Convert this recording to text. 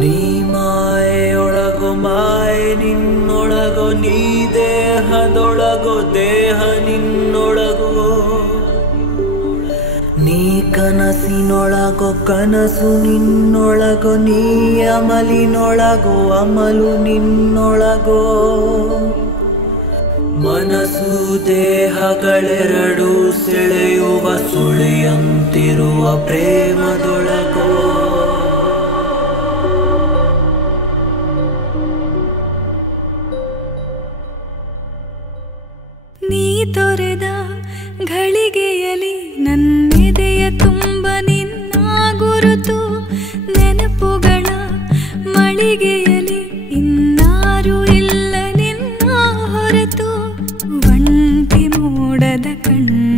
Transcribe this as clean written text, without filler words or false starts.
ನೀ ಮಾಯೆಯೊಳಗೋ ಮಾಯೆ ನಿನ್ನೊಳಗೋ ನೀ ದೇಹದೊಳಗೋ ದೇಹ ನಿನ್ನೊಳಗೋ ನೀ ಕನಸಿನೊಳಗೋ ಕನಸು ನಿನ್ನೊಳಗೋ ನೀ ಅಮಲಿನೊಳಗೋ ಅಮಲು ನಿನ್ನೊಳಗೋ ಮನಸ್ಸು ದೇಹಗಳೆರಡು ಸೆಳೆಯುವ ಸುಳಿಯಂತಿರುವ ಪ್ರೇಮದೊಳಗೋ ನೀ ತೊರೆದ ಘಳಿಗೆಯಲಿ ನನ್ನೆದೆಯ ತುಂಬ ನಿನ್ನ ಗುರುತು ನೆನಪುಗಳ ಮಳಿಗೆಯಲಿ ಇನ್ನಾರು ಇಲ್ಲ ನಿನ್ನ ಹೊರತು ಒಂಟಿ ಮೋಡದ ಕಣ್ಣು